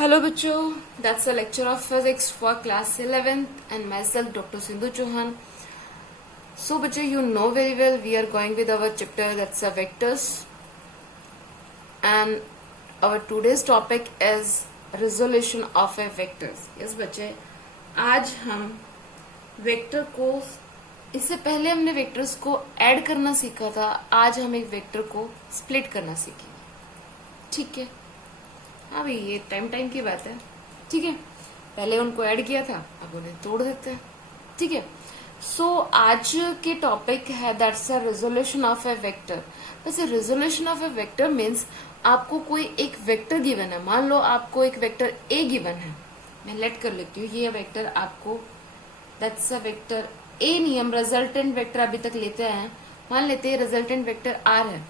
Hello बच्चों, that's a lecture of physics for class 11th and myself Dr. Sindhu Chauhan. So बच्चों, you know very well we are going with our chapter that's a vectors and our today's topic is resolution of a vectors. Yes बच्चे, आज हम vector को, इससे पहले हमने vectors को add करना सीखा था, आज हम एक वेक्टर को स्प्लिट करना सीखेंगे. ठीक है, हाँ भाई, ये टाइम की बात है. ठीक है, पहले उनको ऐड किया था, अब उन्हें तोड़ देते हैं. ठीक है, सो आज के टॉपिक है that's a resolution of A vector. वैसे resolution of A vector means आपको कोई एक वेक्टर गिवन है. मान लो आपको एक वेक्टर ए गिवन है, मैं लेट कर लेती हूँ. ये वेक्टर आपको दैट्स अ वेक्टर ए नहीं, हम रिजल्टेंट वेक्टर अभी तक लेते हैं. मान लेते हैं रिजल्टेंट वेक्टर आर है.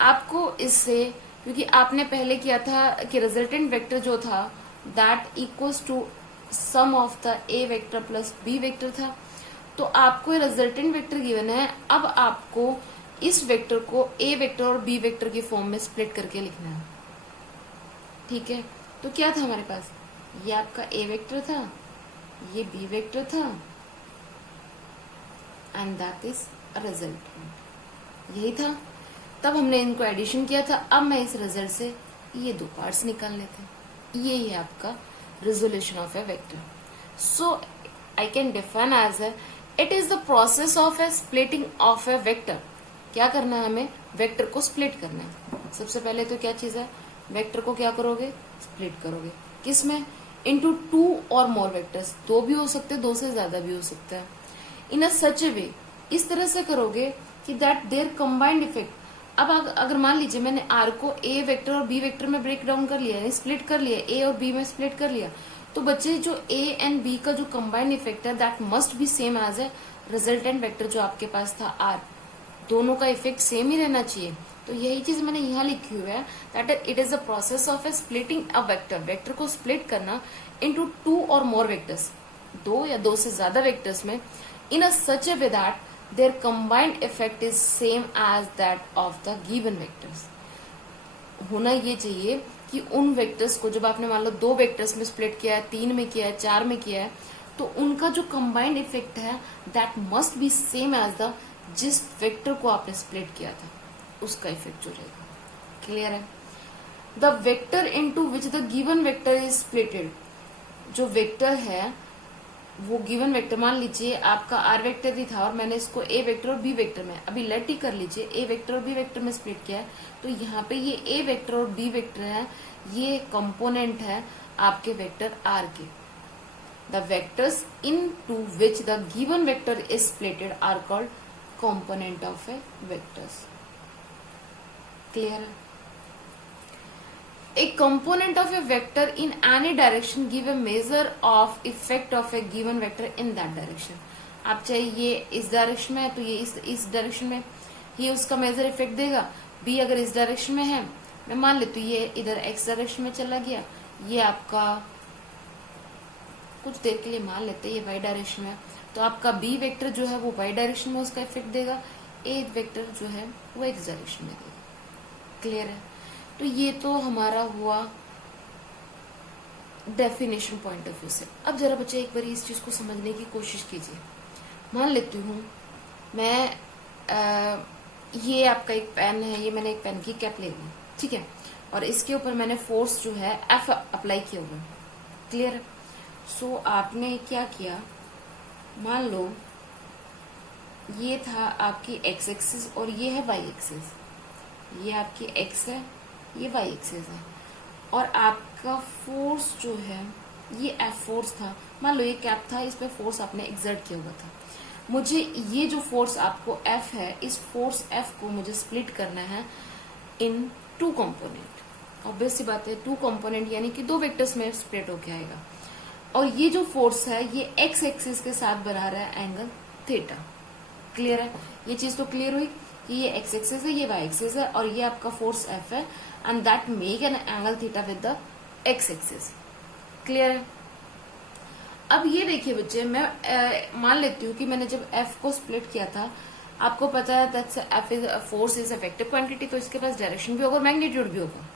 आपको इससे, क्योंकि आपने पहले किया था कि रिजल्टेंट वेक्टर जो था that equals to sum of the A vector plus B vector था, तो आपको रिजल्टेंट वेक्टर गिवन है. अब आपको इस वेक्टर को ए वेक्टर और बी वेक्टर की फॉर्म में स्प्लिट करके लिखना है. ठीक है, तो क्या था हमारे पास, ये आपका ए वेक्टर था, ये बी वेक्टर था एंड दैट इज रिजल्टेंट. यही था. तब हमने इनको एडिशन किया था. अब मैं इस रिजल्ट से ये दो पार्ट्स निकालने थे. ये है आपका resolution of A vector. So I can define as a, it is the process of a splitting of A vector. क्या करना है हमें, वेक्टर को स्प्लिट करना है. सबसे पहले तो क्या चीज है, वेक्टर को क्या करोगे, स्प्लिट करोगे. किसमें, इनटू टू और मोर वेक्टर्स. दो भी हो सकते हैं, दो से ज्यादा भी हो सकता है. इन अ सच ए वे, इस तरह से करोगे कि दैट देयर कंबाइंड इफेक्ट. अब अगर मान लीजिए मैंने आर को ए वेक्टर और बी वेक्टर में ब्रेक डाउन कर लिया, स्प्लिट कर लिया, ए और बी में स्प्लिट कर लिया, तो बच्चे जो ए एंड बी का जो कंबाइंड इफेक्ट है that must be same as a resultant vector जो आपके पास था आर. दोनों का इफेक्ट सेम ही रहना चाहिए. तो यही चीज मैंने यहाँ लिखी हुई है that it is the process of a splitting a vector. Vector को स्प्लिट करना इनटू टू और मोर वेक्टर्स, दो या दो से ज्यादा वेक्टर्स में, in a such a way that their combined effect is same as that of the given vectors. होना ये चाहिए कि उन वेक्टर्स को, जब आपने मान लो दो वेक्टर्स में स्प्लिट किया है, तीन में किया है, चार में किया है, तो उनका जो कंबाइंड इफेक्ट है that must be same as the, जिस वेक्टर को आपने स्प्लिट किया था उसका इफेक्ट जो रहेगा. क्लियर है. The vector into which the given vector is splitted. जो वेक्टर है वो गिवन वेक्टर, मान लीजिए आपका आर वेक्टर ही था और मैंने इसको ए वेक्टर और बी वेक्टर में, अभी लेट ही कर लीजिए, ए वेक्टर और बी वेक्टर में स्प्लिट किया है, तो यहाँ पे ये ए वेक्टर और बी वेक्टर है, ये कंपोनेंट है आपके वेक्टर आर के. The vectors into which the given vector is splitted are called component of a vectors. Clear है. A component of a vector in any direction give a measure of effect of a given vector in that direction. आप चाहे ये इस direction में है तो ये इस डायरेक्शन में ये उसका मेजर इफेक्ट देगा. बी अगर इस डायरेक्शन में है, मैं मान लेती हूँ ये इधर एक्स डायरेक्शन में चला गया, ये आपका कुछ देर के लिए मान लेते हैं ये वाई डायरेक्शन में है, तो आपका बी वेक्टर जो है वो वाई डायरेक्शन में उसका इफेक्ट देगा, ए वेक्टर जो है वो एक्स डायरेक्शन में देगा. क्लियर है. तो ये तो हमारा हुआ डेफिनेशन पॉइंट ऑफ व्यू से. अब जरा बच्चे एक बार इस चीज को समझने की कोशिश कीजिए. मान लेती हूँ मैं ये आपका एक पेन है, ये मैंने एक पेन की कैप ले ली, ठीक है, और इसके ऊपर मैंने फोर्स जो है एफ अप्लाई किया हुआ. क्लियर. सो आपने क्या किया, मान लो ये था आपकी एक्स एक्सिस और ये है वाई एक्सिस. ये आपकी एक्स है, ये वाई एक्सिस है, और आपका फोर्स जो है ये एफ फोर्स था. मान लो ये कैप था, इस पे फोर्स आपने एक्सर्ट किया हुआ था. मुझे ये जो फोर्स आपको एफ है, इस फोर्स एफ को मुझे स्प्लिट करना है इन टू कंपोनेंट. ऑब्वियस सी बात है, टू कंपोनेंट यानी कि दो वेक्टर्स में स्प्लिट होके आएगा. और ये जो फोर्स है ये एक्स एक्सिस के साथ बना रहा है एंगल थीटा. क्लियर है. ये चीज तो क्लियर हुई कि ये एक्स एक्सिस है, ये वाई एक्सिस है, और ये आपका फोर्स एफ है and that make an angle theta with the X axis. Clear है. अब ये देखिए बच्चे, मैं मान लेती हूँ कि मैंने जब एफ को स्प्लिट किया था, आपको पता है that's F is force is a vector quantity, तो इसके पास डायरेक्शन भी होगा और मैग्नीट्यूड भी होगा.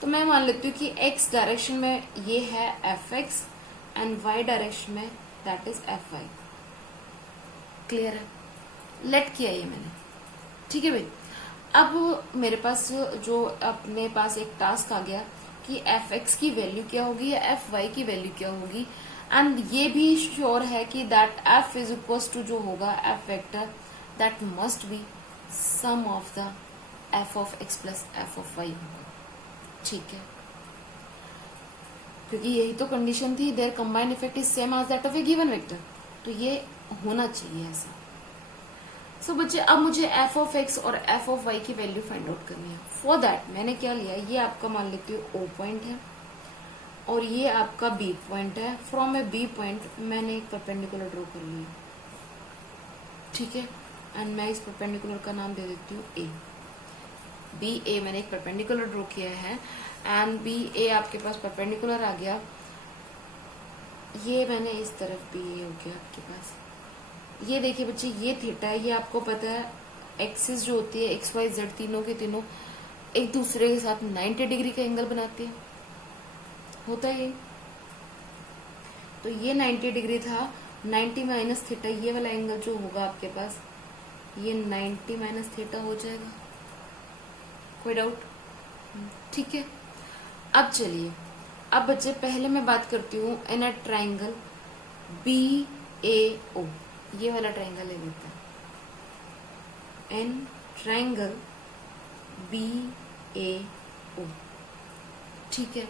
तो मैं मान लेती हूँ कि x डायरेक्शन में ये है fx एंड y डायरेक्शन में दैट इज fy। क्लियर है? लेट किया ये मैंने, ठीक है भाई। अब मेरे पास जो अपने पास एक टास्क आ गया कि fx की वैल्यू क्या होगी या fy की वैल्यू क्या होगी, एंड ये भी श्योर है कि that f is equal to जो होगा f vector that must be sum of the f of x plus f of y होगा। ठीक है, क्योंकि यही तो कंडीशन थी, their combined effect is same as that of a given vector, तो ये होना चाहिए ऐसा। सो बच्चे, अब मुझे f ऑफ x और f ऑफ y की वैल्यू फाइंड आउट करनी है। फॉर दैट मैंने क्या लिया, ये आपका मान लेती हूँ O पॉइंट है और ये आपका B पॉइंट है। फ्रॉम ए B पॉइंट मैंने एक परपेंडिकुलर ड्रॉ कर लिया, ठीक है, एंड मैं इस परपेंडिकुलर का नाम दे देती हूँ A। बी ए मैंने एक परपेंडिकुलर ड्रॉ किया है एंड बी ए आपके पास परपेंडिकुलर आ गया। ये मैंने इस तरफ बी ए हो गया आपके पास। ये देखिए बच्चे, ये थीटा है, ये आपको पता है एक्सिस जो होती है एक्स वाई जेड तीनों के तीनों एक दूसरे के साथ 90 डिग्री का एंगल बनाती है, होता है ये। तो ये 90 डिग्री था, 90 माइनस थीटा, ये वाला एंगल जो होगा आपके पास ये 90 माइनस थीटा हो जाएगा। कोई डाउट? ठीक है। अब चलिए, अब बच्चे पहले मैं बात करती हूँ इन अ ट्राइंगल BAO, ये वाला ट्राइंगल ले लेते हैं। इन ट्राइंगल BAO, ठीक है,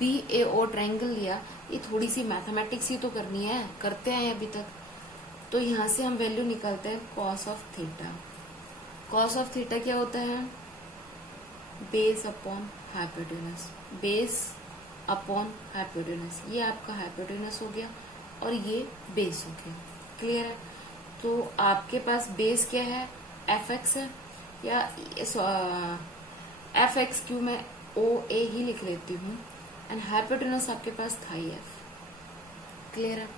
BAO ट्राइंगल लिया। ये थोड़ी सी मैथमेटिक्स ही तो करनी है, करते हैं अभी तक। तो यहां से हम वैल्यू निकालते हैं cos of theta. Cos of theta क्या होता है? Base upon hypotenuse, base upon hypotenuse. ये आपका हाइपोटेनस हो गया और ये बेस हो गया। क्लियर है? तो आपके पास बेस क्या है? fx है, या fx क्यों मैं OA ही लिख लेती हूँ, एंड हाइपोटेनस आपके पास था ही f। क्लियर है?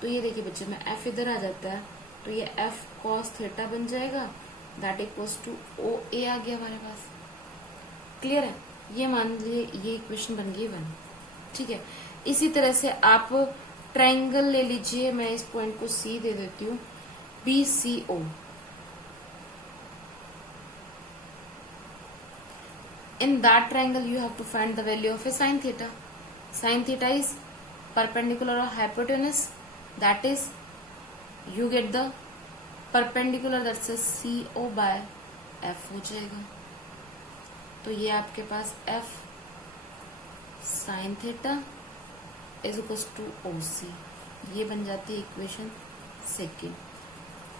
तो ये देखिए बच्चे, में f इधर आ जाता है तो ये f cos थीटा बन जाएगा, दैट इक्वल्स टू OA आ गया हमारे पास। क्लियर है? ये मान लीजिए ये इक्वेशन बन गई 1। ठीक है, इसी तरह से आप ट्राइंगल ले लीजिए, मैं इस पॉइंट को C दे देती हूँ, BCO। In that triangle you have to find the value of a sin theta. Sin theta is perpendicular or hypotenuse, that is you get the perpendicular, that says CO by F हो जाएगा। तो ये आपके पास F sin theta is equals to OC, ये बन जाती है equation second.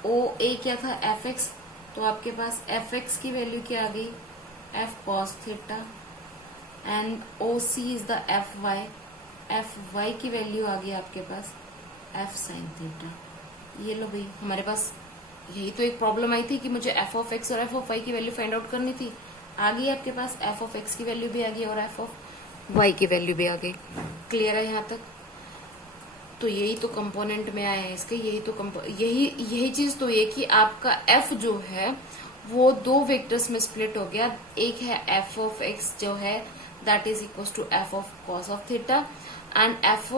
OA क्या था? FX, तो आपके पास FX की वैल्यू क्या आ गई? F cos theta, and OC is the FY, FY की वैल्यू आ गई आपके पास F sin theta। ये लो भाई, हमारे पास यही तो एक प्रॉब्लम आई थी कि मुझे f ऑफ x और f ऑफ y की वैल्यू फाइंड आउट करनी थी। आ गई आपके पास, f ऑफ x की वैल्यू भी आ गई और f ऑफ y की वैल्यू भी आ गई। क्लियर है यहाँ तक? तो यही तो कंपोनेंट में आया है इसके, यही चीज तो ये कि आपका f जो है वो दो वेक्टर्स में स्प्लिट हो गया। एक है f ऑफ x जो है that is equal to f of cos of theta, and f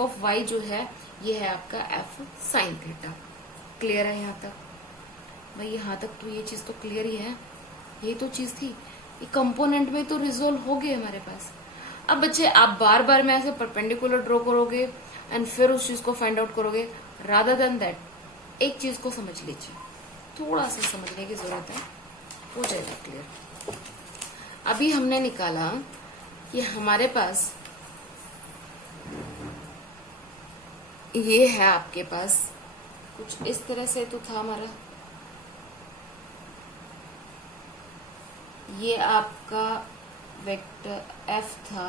of y जो है ये है आपका f sin थीटा। क्लियर है यहाँ तक? भाई यहाँ तक तो ये चीज तो क्लियर ही है, यही तो चीज थी। ये कंपोनेंट में तो रिजोल्व हो गए हमारे पास। अब बच्चे, आप बार बार में ऐसे परपेंडिकुलर ड्रॉ करोगे एंड फिर उस चीज को फाइंड आउट करोगे, रादर देन दैट एक चीज को समझ लीजिए, थोड़ा सा समझने की जरूरत है, हो जाएगा क्लियर। अभी हमने निकाला कि हमारे पास ये है, आपके पास कुछ इस तरह से तो था हमारा, ये आपका वेक्टर F था,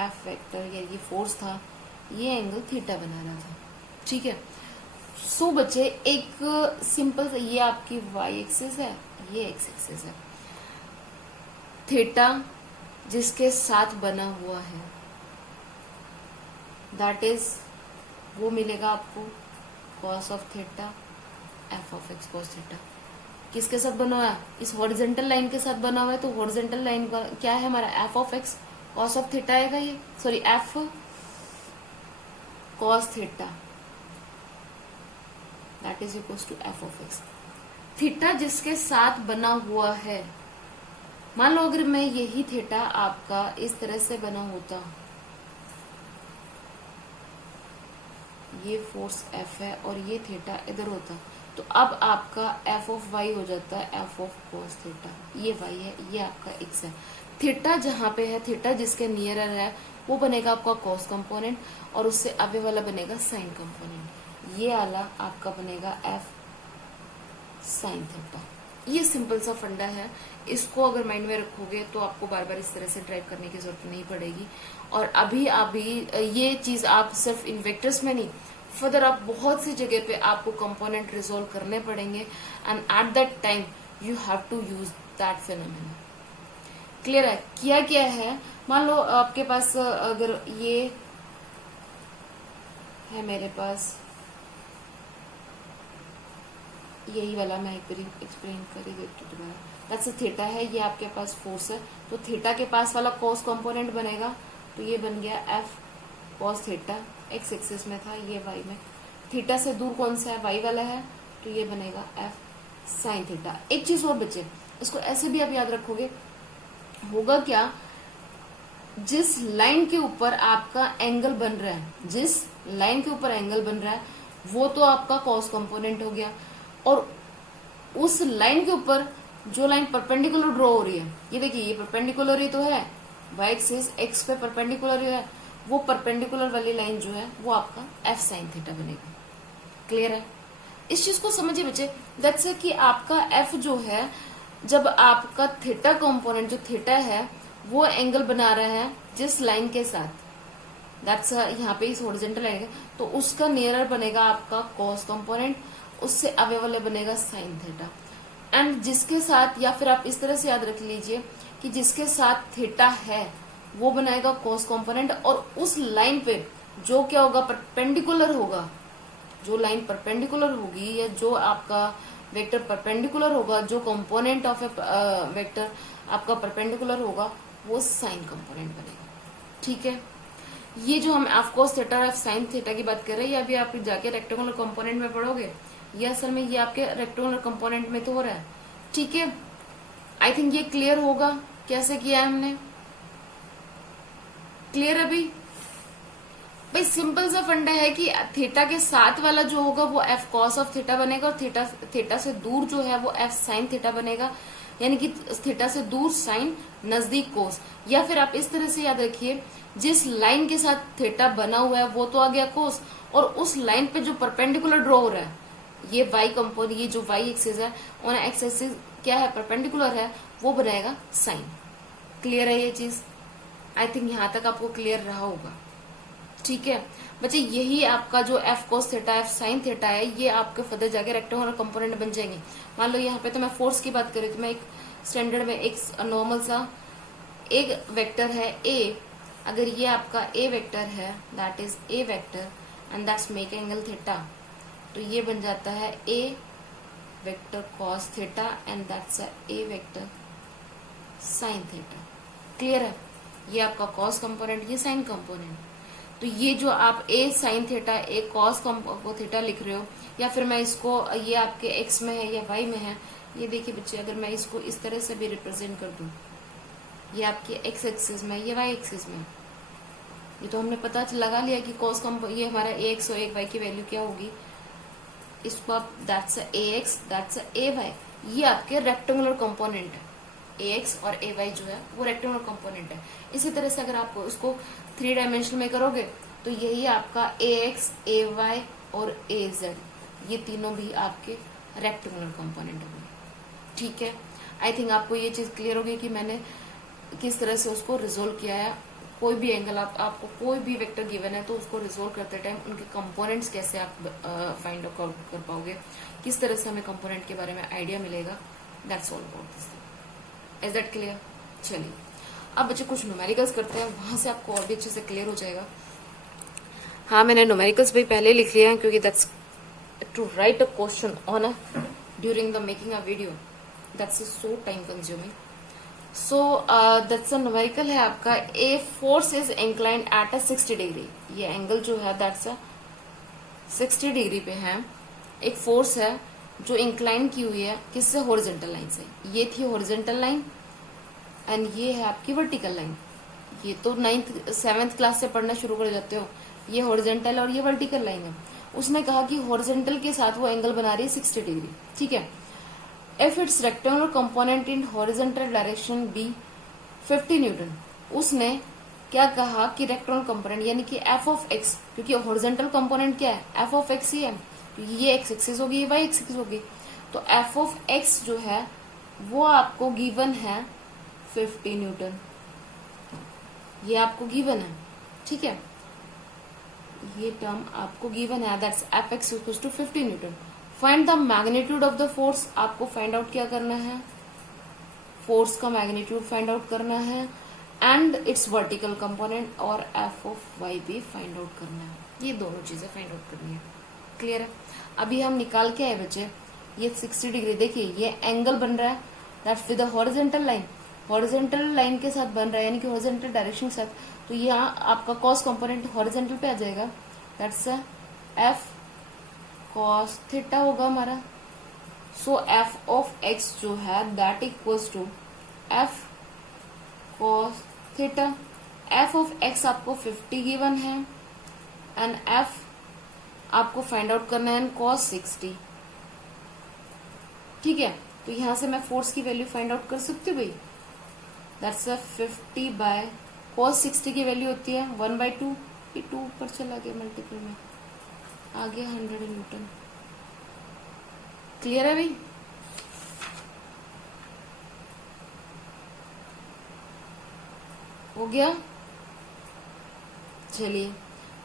F वेक्टर या ये फोर्स था, ये एंगल थीटा बना रहा था। ठीक है, सो बच्चे एक सिंपल सा, ये आपकी y एक्सिस है, ये x एक्सिस है, थीटा जिसके साथ बना हुआ है दैट इज वो मिलेगा आपको cos of theta, f of x cos theta. किसके साथ बना हुआ है, इस हॉरिजेंटल लाइन के साथ बना हुआ है। तो हॉरिजेंटल लाइन का क्या है हमारा, F of X cos of theta आएगा ये, sorry F cos theta that is equal to F of X. Theta जिसके साथ बना हुआ है, मान लो अगर मैं यही थीटा आपका इस तरह से बना होता, ये फोर्स एफ है और ये थीटा इधर होता, तो अब आपका एफ ऑफ वाई हो जाता है एफ ऑफ कॉस थीटा। ये वाई है, ये आपका एक्स है। थीटा जहां पे है, थीटा जिसके नियरर है वो बनेगा आपका कॉस कंपोनेंट और उससे अवे वाला बनेगा साइन कंपोनेंट। ये वाला आपका बनेगा एफ साइन थीटा। ये सिंपल सा फंडा है, इसको अगर माइंड में रखोगे तो आपको बार बार इस तरह से ड्राइव करने की जरूरत नहीं पड़ेगी। और अभी ये चीज आप सिर्फ इन वेक्टर्स में नहीं, फर्दर आप बहुत सी जगह पे आपको कंपोनेंट रिजोल्व करने पड़ेंगे and at that time you have to use that phenomena. Clear है? किया क्या है, मान लो आपके पास अगर ये है, मेरे पास यही वाला, मैं एक बार एक्सप्लेन कर ही देती हूँ दोबारा। दैट्स थीटा है, ये आपके पास फोर्स है, तो थीटा के पास वाला कॉस कंपोनेंट बनेगा, तो ये बन गया F cos theta, x axis में था, ये वाई में। थीटा से दूर कौन सा है, वाई वाला है, तो ये बनेगा एफ साइन थीटा। एक चीज और बचे, इसको ऐसे भी आप याद रखोगे, होगा क्या, जिस लाइन के ऊपर आपका एंगल बन रहा है, जिस लाइन के ऊपर एंगल बन रहा है वो तो आपका कॉस कंपोनेंट हो गया, और उस लाइन के ऊपर जो लाइन परपेंडिकुलर ड्रॉ हो रही है, ये देखिए ये परपेंडिकुलर ही तो है, वाई एक्सिस एक्स पे परपेंडिकुलर है, वो परपेंडिकुलर वाली लाइन जो है वो आपका एफ साइन थीटा बनेगी। क्लियर है? इस चीज को समझिए बच्चे, दैट्स कि आपका एफ जो है, जब आपका थीटा कंपोनेंट जो थीटा है वो एंगल बना रहा है जिस लाइन के साथ, दैट्स यहाँ पे इस हॉरिजॉन्टल लाइन है, तो उसका नियरर बनेगा आपका कॉस कंपोनेंट, उससे अवे वाले बनेगा साइन थीटा। एंड जिसके साथ, या फिर आप इस तरह से याद रख लीजिए कि जिसके साथ थीटा है वो बनाएगा कॉस कंपोनेंट, और उस लाइन पे जो क्या होगा, परपेंडिकुलर होगा, जो लाइन परपेंडिकुलर होगी या जो आपका वेक्टर परपेंडिकुलर होगा, जो कंपोनेंट ऑफ ए वेक्टर आपका परपेंडिकुलर होगा, वो साइन कंपोनेंट बनेगा। ठीक है? ये जो हम एफ कॉस थीटा और एफ साइन थीटा की बात कर रहे हैं, ये अभी आप जाके रेक्टेंगुलर कंपोनेंट में पढ़ोगे, ये असल में ये आपके रेक्टेंगुलर कंपोनेंट में तो हो रहा है। ठीक है? आई थिंक ये क्लियर होगा कैसे किया है हमने। क्लियर अभी? भाई सिंपल सा फंडा है कि थीटा के साथ वाला जो होगा वो एफ कॉस ऑफ थीटा बनेगा, और थीटा से दूर जो है वो एफ साइन थीटा बनेगा, यानी कि थीटा से दूर साइन, नजदीक कोस। या फिर आप इस तरह से याद रखिए, जिस लाइन के साथ थीटा बना हुआ है वो तो आ गया कोस, और उस लाइन पे जो परपेंडिकुलर ड्रॉ हो रहा है, ये वाई कंपोनेंट, ये जो वाई एक्सिस है और एक्स एक्सिस क्या है, परपेंडिकुलर है, वो बनाएगा साइन। क्लियर है ये चीज? आई थिंक यहां तक आपको क्लियर रहा होगा। ठीक है बच्चे, यही आपका जो F cos theta F sine theta है, ये आपके फर्दर जाके रेक्टेंगुलर कंपोनेंट बन जाएंगे। मान लो यहाँ पे तो मैं फोर्स की बात करी, तो मैं एक स्टैंडर्ड में एक नॉर्मल सा एक वेक्टर है ए, अगर ये आपका ए वेक्टर है, that is A vector and that's make angle theta, तो ये बन जाता है A vector cos theta and that's A vector sine theta. Clear है? ये आपका कॉस कंपोनेंट, ये साइन कंपोनेंट। तो ये जो आप A sine theta A cos theta लिख रहे हो, या फिर मैं इसको, ये आपके एक्स में है या वाई में है, ये देखिए बच्चे, अगर मैं इसको इस तरह से भी रिप्रेजेंट कर दूं, ये आपके एक्स एक्सिस में, ये वाई एक्सिस में, ये तो हमने पता लगा लिया कि कॉस ये हमारा ए एक्स और एक वाई की वैल्यू क्या होगी। इसको आप that's A X that's a Y, ये आपके रेक्टेंगुलर कंपोनेंट है, ए एक्स और ए वाई जो है वो रेक्टेंगुलर कंपोनेंट है। इसी तरह से अगर आप उसको 3 डायमेंशन में करोगे तो यही आपका ए एक्स ए वाई और ए जेड, ये तीनों भी आपके रेक्टेंगुलर कंपोनेंट होंगे। ठीक है? आई थिंक आपको ये चीज क्लियर होगी कि मैंने किस तरह से उसको रिजोल्व किया है। कोई भी एंगल आपको कोई भी वेक्टर गिवन है तो उसको रिजोल्व करते टाइम उनके कंपोनेंट्स कैसे आप फाइंड आउट कर पाओगे, किस तरह से हमें कंपोनेंट के बारे में आइडिया मिलेगा, that's all about this. Is that clear? चलिए अब बच्चे कुछ न्यूमेरिकल्स करते हैं, वहां से आपको और भी अच्छे से क्लियर हो जाएगा। हाँ, मैंने न्यूमेरिकल्स भी पहले लिख लिया है, क्योंकि that's to write a question on a during the making a video. That's so time consuming. So that's a numerical है आपका. A force is inclined at a 60 degree. ये एंगल जो है that's a 60 डिग्री पे है. एक force है जो इंक्लाइन की हुई है किससे, हॉरिजॉन्टल लाइन से. ये थी हॉरिजॉन्टल लाइन एंड ये है आपकी वर्टिकल लाइन. ये तो 7th क्लास से पढ़ना शुरू कर जाते हो. ये हॉरिजॉन्टल और ये वर्टिकल लाइन है. उसने कहा कि हॉरिजॉन्टल के साथ वो एंगल बना रही है 60 डिग्री. ठीक है. If it's rectangular component in horizontal direction be 50 newton. उसने क्या कहा कि रेक्टेंगुलर कंपोनेंट यानी कि एफ ऑफ एक्स, क्योंकि हॉरिजॉन्टल कंपोनेंट क्या है, एफ ऑफ एक्स ही है, क्योंकि ये एक्स एक्सिस होगी, ये वाई एक्सिस होगी. तो एफ ऑफ एक्स जो है वो आपको गिवन है 50 न्यूटन. ये आपको गिवन है. ठीक है. ये टर्म आपको गिवन है, that's F X equal to 50 newton. Find the magnitude of the force. आपको फाइंड आउट क्या करना है, फोर्स का मैग्नीट्यूड फाइंड आउट करना है एंड इट्स वर्टिकल कंपोनेंट और एफ ऑफ वाई भी फाइंड आउट करना है. ये दोनों चीजें फाइंड आउट करनी है. क्लियर है. अभी हम निकाल के आए बच्चे ये 60 डिग्री. देखिए ये एंगल बन रहा है that's with the horizontal line. Horizontal line के साथ बन रहा है यानी कि हॉरिजॉन्टल डायरेक्शन के साथ. तो यहाँ आपका कॉस कंपोनेंट हॉरिजॉन्टल पे आ जाएगा. दैट्स एफ कॉस थीटा होगा हमारा. सो एफ ऑफ एक्स जो है that equals to F cos theta. F of X आपको 50 गिवन है एंड एफ आपको फाइंड आउट करना है कॉस 60. ठीक है. तो यहां से मैं फोर्स की वैल्यू फाइंड आउट कर सकती हूँ भाई. दैट्स 50 बाय कॉस 60 की वैल्यू होती है 1/2. ये 2 ऊपर चला गया मल्टीपल में, आगे 100 न्यूटन. क्लियर है भाई. हो गया. चलिए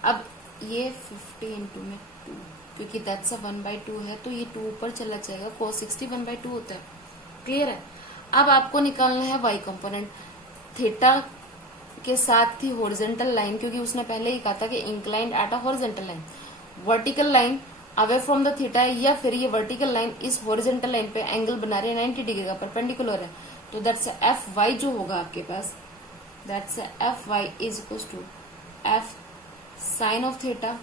अब ये 50 इंटू में 2, क्योंकि दैट्स 1/2 है तो ये 2 ऊपर चला जाएगा. cos 60 1/2 होता है. क्लियर है. अब आपको निकालना है y कंपोनेंट. थीटा के साथ थी हॉरिजॉन्टल लाइन, क्योंकि उसने पहले ही कहा था कि inclined at a horizontal line. Vertical line away from the theta है, या फिर ये वर्टिकल लाइन इस हॉरिजॉन्टल लाइन पे एंगल बना रही है 90 डिग्री का, परपेंडिकुलर है. तो दैट्स एफ वाई जो होगा आपके पास, that's F Y is equal to F sine of theta.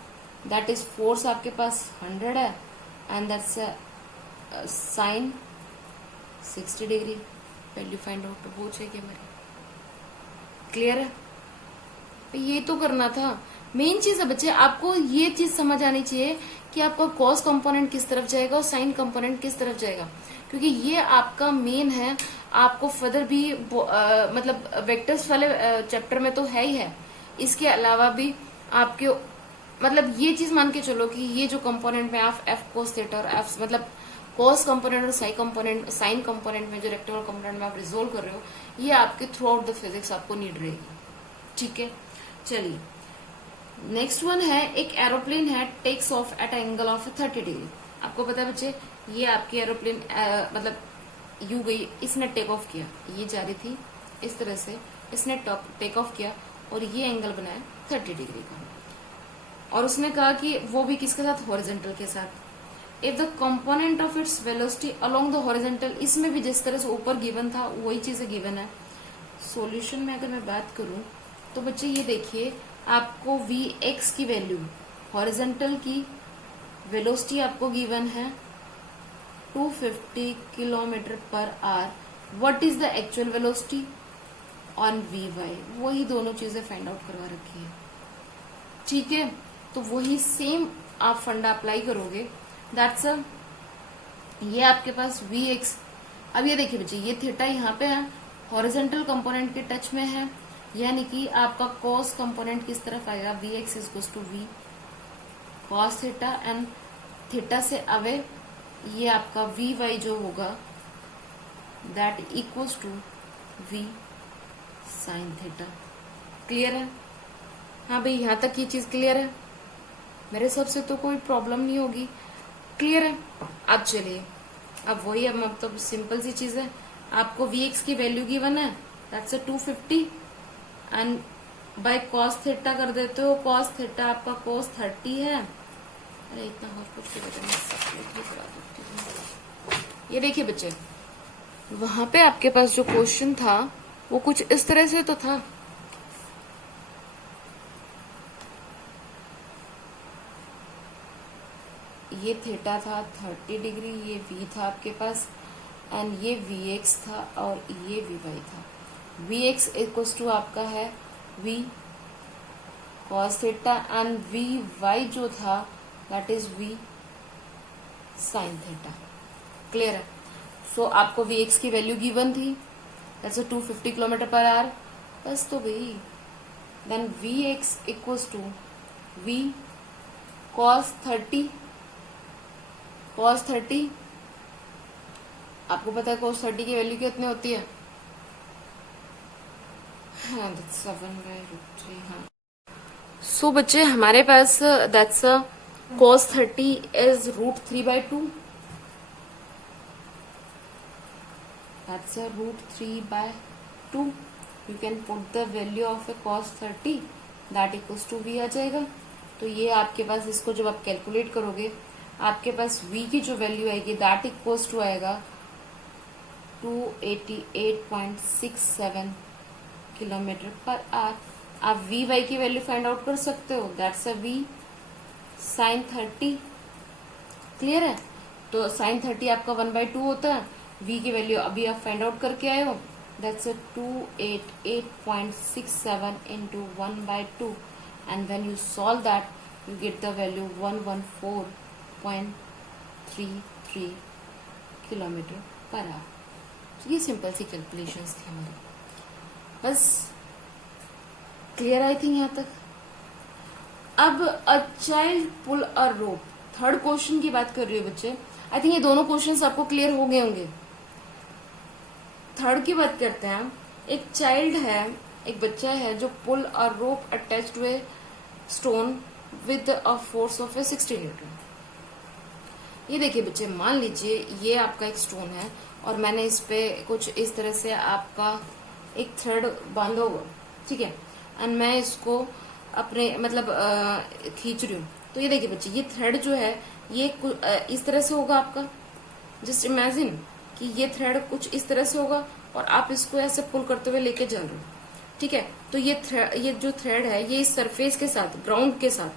That is force आपके पास 100 है and that's sine 60 degree. Value find out हो जाएगी हमारी. क्लियर है. ये तो करना था. मेन चीज है बच्चे, आपको ये चीज समझ आनी चाहिए कि आपका कॉस कंपोनेंट किस तरफ जाएगा और साइन कंपोनेंट किस तरफ जाएगा, क्योंकि ये आपका मेन है. आपको फर्दर भी मतलब वेक्टर्स वाले चैप्टर में तो है ही है, इसके अलावा भी आपके मतलब ये चीज मान के चलो कि ये जो कंपोनेंट में आप एफ कोस थीटा और एफ मतलब कॉस कंपोनेंट और साइन कंपोनेंट में जो रेक्टेंगुलर कंपोनेंट में आप रिजोल्व कर रहे हो, ये आपके थ्रू आउट द फिजिक्स आपको नीड रहेगी. ठीक है. चलिए नेक्स्ट वन है, एक एरोप्लेन है takes off at angle of 30 degree. आपको पता है बच्चे, ये आपकी एरोप्लेन मतलब यू गई, इसने टेक ऑफ किया, ये जा रही थी इस तरह से, इसने टेक ऑफ किया और ये एंगल बनाया 30 डिग्री का. और उसने कहा कि वो भी किसके साथ, हॉरिजॉन्टल के साथ. If the component of its velocity along the horizontal, इसमें भी जिस तरह से ऊपर गिवन था वही चीजें गिवन है. सॉल्यूशन में अगर मैं बात करूं तो बच्चे ये देखिए, आपको वी एक्स की वैल्यू, हॉरिजॉन्टल की वेलोसिटी आपको गिवन है 250 kilometre per hour. What is the actual velocity on V Y, वही दोनों चीजें फाइंड आउट करवा रखी है. ठीक है. तो वही सेम आप फंडा अप्लाई करोगे. दैट्स ये आपके पास वी एक्स. अब ये देखिए बच्चे, ये थीटा यहाँ पे है, हॉरिजॉन्टल कंपोनेंट के टच में है, यानी कि आपका कॉस कंपोनेंट किस तरफ आएगा, V X is to V cos theta and theta से अवे ये आपका वी वाई जो होगा that equals to V sine theta. Clear है. हाँ भाई, यहां तक ये चीज क्लियर है. मेरे हिसाब से तो कोई प्रॉब्लम नहीं होगी. क्लियर है. अब चलिए, अब वही अब तो सिंपल सी चीज है. आपको वी एक्स की वैल्यू गिवन है, that's 250 and by cos theta कर देते हो. कॉस थीटा आपका कॉस 30 है. अरे इतना हॉस्पिटल के बता ये देखिए बच्चे, वहां पे आपके पास जो क्वेश्चन था वो कुछ इस तरह से तो था। ये थीटा था 30 डिग्री, ये v था आपके पास, एंड ये vx था और ये vy था। vx इक्वल्स टू आपका है v cos theta and vy जो था that is v sin theta. Clear है? सो आपको vx की वैल्यू गिवन थी, दैट्स 250 किलोमीटर पर आवर, बस तो गई। Then vx equals to v cos 30, cos 30 आपको पता है cos 30 की वैल्यू कितनी होती है? हाँ, that's 7/√3। हाँ, सो बच्चे हमारे पास that's cos 30 is √3/2, that's a √3/2। you can put the value of a cos 30 that equals to v आ जाएगा। तो ये आपके पास, इसको जब आप कैलकुलेट करोगे आपके पास v की जो वैल्यू आएगी दैट इक्वल्स टू आएगा 288.67 किलोमीटर पर आवर। आप वी वाई की वैल्यू फाइंड आउट कर सकते हो, that's a V sine 30। Clear है? तो साइन 30 आपका 1/2 होता है, v की वैल्यू अभी आप फाइंड आउट करके आए हो, that's 288.67 into 1/2, and when you solve that you get the value 114.33 kilometre per hour. ये सिंपल सी कैलकुलेशंस थी हमारी, बस। क्लियर आई थिंक यहाँ तक। अब a child pull a rope, third question की बात कर रही हूँ बच्चे। आई थिंक ये दोनों क्वेश्चंस आपको क्लियर हो गए होंगे। थर्ड की बात करते हैं। एक चाइल्ड है, एक बच्चा है जो pull a rope attached to a stone with a force of 60 newton. ये देखिए बच्चे, मान लीजिए ये आपका एक स्टोन है और मैंने इस पे कुछ इस तरह से आपका एक थ्रेड बांधा हुआ, ठीक है, एंड मैं इसको अपने मतलब खींच रही हूँ। तो ये देखिए बच्चे, ये थ्रेड जो है ये इस तरह से होगा आपका। जस्ट इमेजिन कि ये थ्रेड कुछ इस तरह से होगा और आप इसको ऐसे पुल करते हुए लेके जा रहे हो, ठीक है। तो ये जो थ्रेड है ये इस सरफेस के साथ, ग्राउंड के साथ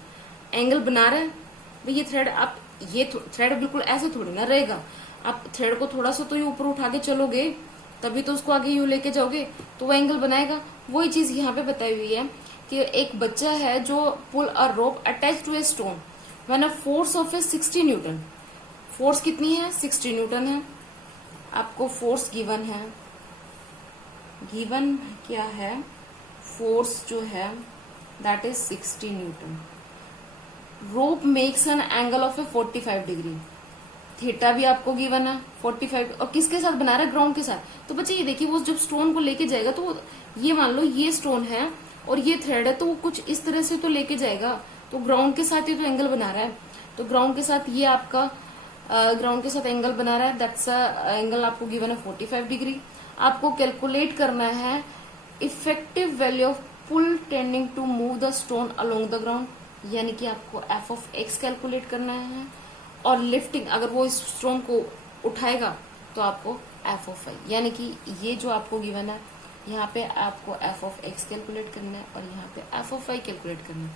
एंगल बना रहा है। भाई ये थ्रेड, आप ये थ्रेड बिल्कुल ऐसे थोड़ी ना रहेगा। आप थ्रेड को थोड़ा सा तो ये ऊपर उठा के चलोगे तभी तो उसको आगे यूं लेके जाओगे तो वो एंगल बनाएगा। वही चीज यहाँ पे बताई हुई है कि एक बच्चा है जो pull a rope attach to a stone when a force of a 60 newton. Force कितनी है? 60 न्यूटन है। आपको फोर्स गिवन है, गिवन क्या है? फोर्स जो है that is 60 Newton. Rope makes an angle of A 45 degree. Theta भी आपको गिवन है 45, और किसके साथ बना रहा है? ग्राउंड के साथ। तो बच्चे ये देखिए, वो जब स्टोन को लेके जाएगा तो ये मान लो ये स्टोन है और ये थ्रेड है, तो वो कुछ इस तरह से तो लेके जाएगा, तो ग्राउंड के साथ ही तो एंगल बना रहा है। तो ग्राउंड के साथ ये आपका ग्राउंड के साथ एंगल बना रहा है, दैट्स एंगल आपको गिवन है 45 डिग्री। आपको कैलकुलेट करना है effective value of pull tending to move the stone along the ground, यानी कि आपको एफ ऑफ एक्स कैलकुलेट करना है, और लिफ्टिंग, अगर वो इस स्टोन को उठाएगा तो आपको एफ ऑफ वाई, यानी कि ये जो आपको गिवन है यहाँ पे आपको एफ ऑफ एक्स कैलकुलेट करना है और यहाँ पे एफ ऑफ वाई कैलकुलेट करना है।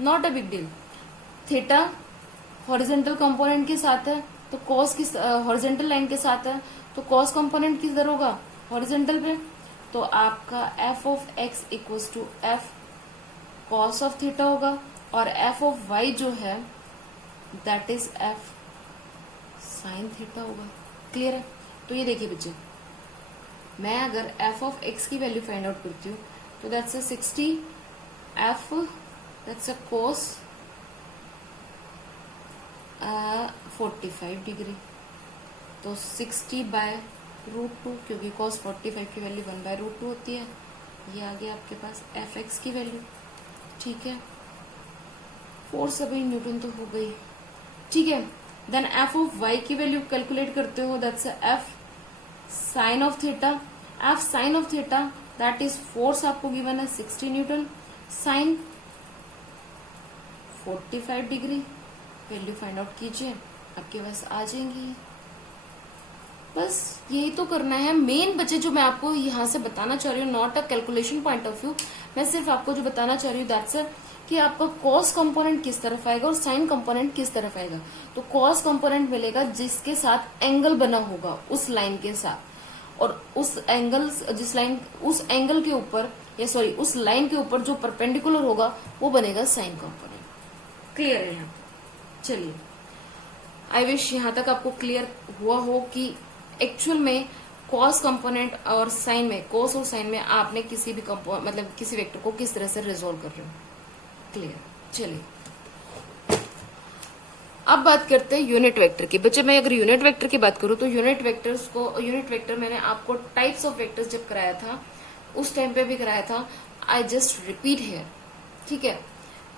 Not a big deal. Theta horizontal component के साथ है तो कॉस किस, हॉरिजेंटल लाइन के साथ है तो कॉस कंपोनेंट किधर होगा? हॉरिजेंटल पे। तो आपका F of X equals to F cos of theta होगा, और एफ ऑफ वाई जो है that is F sine theta होगा। क्लियर है? तो ये देखिए बच्चे, मैं अगर एफ ऑफ एक्स की वैल्यू फाइंड आउट करती हूँ तो that's 60 F, that's a cos 45 degree, तो 60/√2, क्योंकि cos 45 की वैल्यू 1/√2 होती है। ये आ गया आपके पास एफ एक्स की वैल्यू, ठीक है। फोर्स अभी न्यूटन तो हो गई, ठीक है। देन एफ ऑफ वाई की वैल्यू कैलकुलेट करते हो, that's F sine of theta. F sine of theta that is force आपको गिवन है 60 newton, sine 45 degree. Value find out कीजिए, आपके पास आ जाएंगी। बस यही तो करना है मेन बच्चे, जो मैं आपको यहाँ से बताना चाह रही हूँ, not a calculation point of view, मैं सिर्फ आपको जो बताना चाह रही हूँ दैट्स कि आपका कॉस कंपोनेंट किस तरफ आएगा और साइन कंपोनेंट किस तरफ आएगा। तो कॉस कंपोनेंट मिलेगा जिसके साथ एंगल बना होगा उस लाइन के साथ, और उस एंगल उस एंगल के ऊपर या सॉरी उस लाइन के ऊपर जो परपेंडिकुलर होगा वो बनेगा साइन कंपोनेंट। क्लियर है यहाँ पे? चलिए, आई विश यहाँ तक आपको क्लियर हुआ हो कि एक्चुअल में कॉस कंपोनेंट और साइन में, कॉस और साइन में आपने किसी भी मतलब किसी वेक्टर को किस तरह से रिजोल्व कर रहे हो। क्लियर? चलिए अब बात करते हैं यूनिट वेक्टर की। बच्चे मैं अगर यूनिट वेक्टर की बात करूं तो यूनिट वेक्टर मैंने आपको टाइप्स ऑफ वेक्टर्स जब कराया था उस टाइम पे भी कराया था, आई जस्ट रिपीट हियर। ठीक है,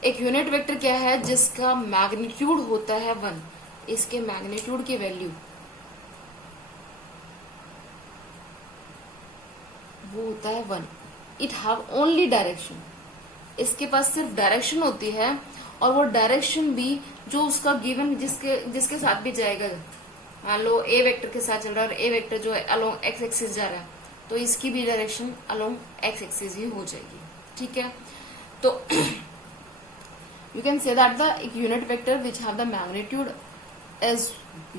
एक यूनिट वेक्टर क्या है? जिसका मैग्नीट्यूड होता है 1, इसके मैग्नीट्यूड की वैल्यू वो होता है 1। इट हैव ओनली डायरेक्शन, इसके पास सिर्फ डायरेक्शन होती है, और वो डायरेक्शन भी जो उसका गिवन जिसके साथ भी जाएगा। मान लो ए वेक्टर के साथ चल रहा है और ए वेक्टर जो है अलोंग एक्स एक्सिस जा रहा है, तो इसकी भी डायरेक्शन अलोंग एक्स एक्सिस ही हो जाएगी। ठीक है, तो you can say that the unit vector which have the magnitude as